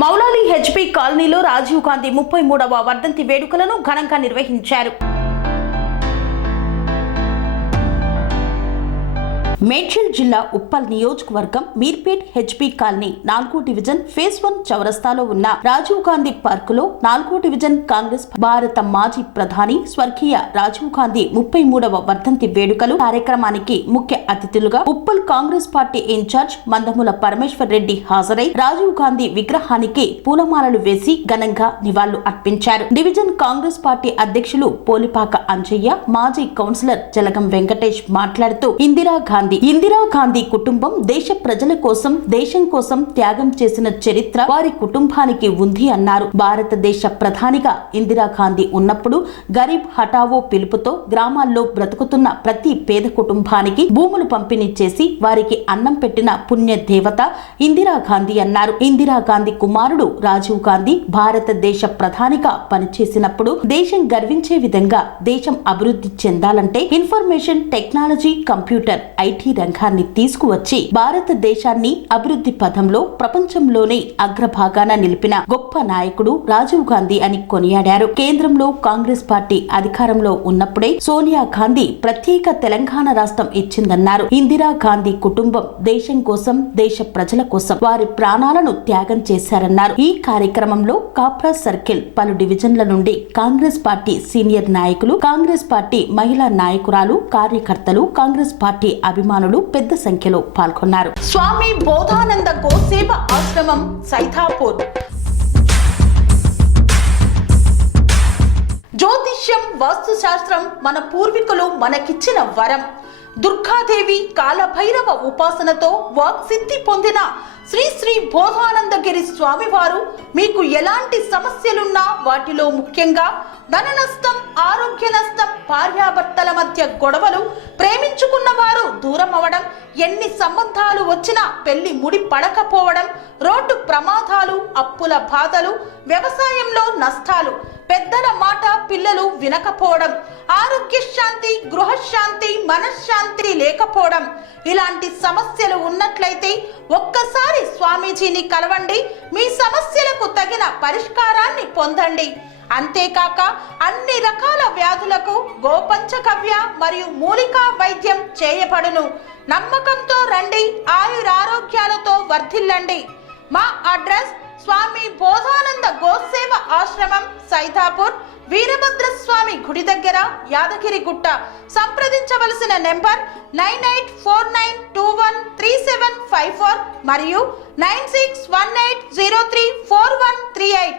Moula Ali HP కాలనీలో రాజీవ్ గాంధీ 33వ వర్ధంతి వేడుకలను ఘనంగా నిర్వహించారు. మేడ్చల్ జిల్లా ఉప్పల్ నియోజకవర్గం మీర్పేట్ హెచ్పీ కాలనీ 4వ డివిజన్ ఫేజ్ 1 చౌరస్తాలో ఉన్న రాజీవ్ గాంధీ పార్కులో 4వ డివిజన్ కాంగ్రెస్ భారత మాజీ ప్రధాని స్వర్గీయ రాజీవ్ గాంధీ 33వ వర్ధంతి వేడుకలు కార్యక్రమానికి ముఖ్య అతిథులుగా ఉప్పల్ కాంగ్రెస్ పార్టీ ఇన్ఛార్జ్ మందముల పరమేశ్వర్ రెడ్డి హాజరై రాజీవ్ గాంధీ విగ్రహానికి పూలమాలలు వేసి ఘనంగా నివాళులు అర్పించారు. డివిజన్ కాంగ్రెస్ పార్టీ అధ్యక్షులు పోలిపాక అంజయ్య, మాజీ కౌన్సిలర్ జలగం వెంకటేష్ మాట్లాడుతూ ఇందిరా గాంధీ కుటుంబం దేశ ప్రజల కోసం, దేశం కోసం త్యాగం చేసిన చరిత్ర వారి కుటుంబానికి ఉంది అన్నారు. భారతదేశ ప్రధానిగా ఇందిరా గాంధీ ఉన్నప్పుడు గరీబ్ హఠావో పిలుపుతో గ్రామాల్లో బ్రతుకుతున్న ప్రతి పేద కుటుంబానికి భూములు పంపిణీ చేసి వారికి అన్నం పెట్టిన పుణ్య దేవత ఇందిరా గాంధీ అన్నారు. ఇందిరా గాంధీ కుమారుడు రాజీవ్ గాంధీ భారతదేశ ప్రధానిగా పనిచేసినప్పుడు దేశం గర్వించే విధంగా దేశం అభివృద్ధి చెందాలంటే ఇన్ఫర్మేషన్ టెక్నాలజీ, కంప్యూటర్, ఐటీ రంగాన్ని తీసుకువచ్చి భారతదేశాన్ని అభివృద్ధి పథంలో ప్రపంచంలోనే అగ్రభాగాన నిలిపిన గొప్ప నాయకుడు రాజీవ్ గాంధీ అని కొనియాడారు. కేంద్రంలో కాంగ్రెస్ పార్టీ అధికారంలో ఉన్నప్పుడే సోనియా గాంధీ ప్రత్యేక తెలంగాణ రాష్ట్రం ఇచ్చిందన్నారు. ఇందిరా గాంధీ కుటుంబం దేశం కోసం, దేశ ప్రజల కోసం వారి ప్రాణాలను త్యాగం చేశారన్నారు. ఈ కార్యక్రమంలో కాప్రా సర్కిల్ పలు డివిజన్ల నుండి కాంగ్రెస్ పార్టీ సీనియర్ నాయకులు, కాంగ్రెస్ పార్టీ మహిళా నాయకురాలు, కార్యకర్తలు, కాంగ్రెస్ పార్టీ అభిమానులు పెద్ద సంఖ్యలో పాల్గొన్నారు. స్వామి బోధానంద గోసేవ ఆశ్రమం సైథాపూర్. జ్యోతిష్యం, వాస్తుశాస్త్రం మన పూర్వీకులు మనకిచ్చిన వరం. దుర్గాదేవి, కాలభైరవ ఉపాసనతో వాక్సిద్ధి పొందిన శ్రీ శ్రీ బోధానందగిరి స్వామివారు మీకు ఎలాంటి సమస్యలున్నా, వాటిలో ముఖ్యంగా ధన నష్టం, ఆరోగ్య నష్టం, భార్యాభర్తల మధ్య గొడవలు, ప్రేమించుకున్న వారు దూరం అవడం, ఎన్ని సంబంధాలు వచ్చినా పెళ్లి ముడి పడకపోవడం, రోడ్డు ప్రమాదాలు, అప్పుల బాధలు, వ్యవసాయంలో నష్టాలు, పెద్దల మాట పిల్లలు వినకపోవడం, ఆరోగ్య శాంతి, గృహశాంతి, మనశ్శాంతి లేకపోవడం, ఇలాంటి సమస్యలు ఉన్నట్లయితే ఒక్కసారి స్వామీజీని కలవండి. మీ సమస్యలకు తగిన పరిష్కారాన్ని పొందండి. అంతేకాక అన్ని రకాల వ్యాధులకు గోపంచగవ్య మరియు మూలికా వైద్యం చేయబడును. నమ్మకంతో రండి, ఆయురారోగ్యాలతో వర్ధిల్లండి. మా అడ్రస్ స్వామి బోధానంద గోసేవ ఆశ్రమం సైథాపూర్, వీరభద్రస్వామి గుడి దగ్గర, యాదగిరిగుట్ట. సంప్రదించవలసిన నెంబర్ 9849213754 మరియు 9618034138.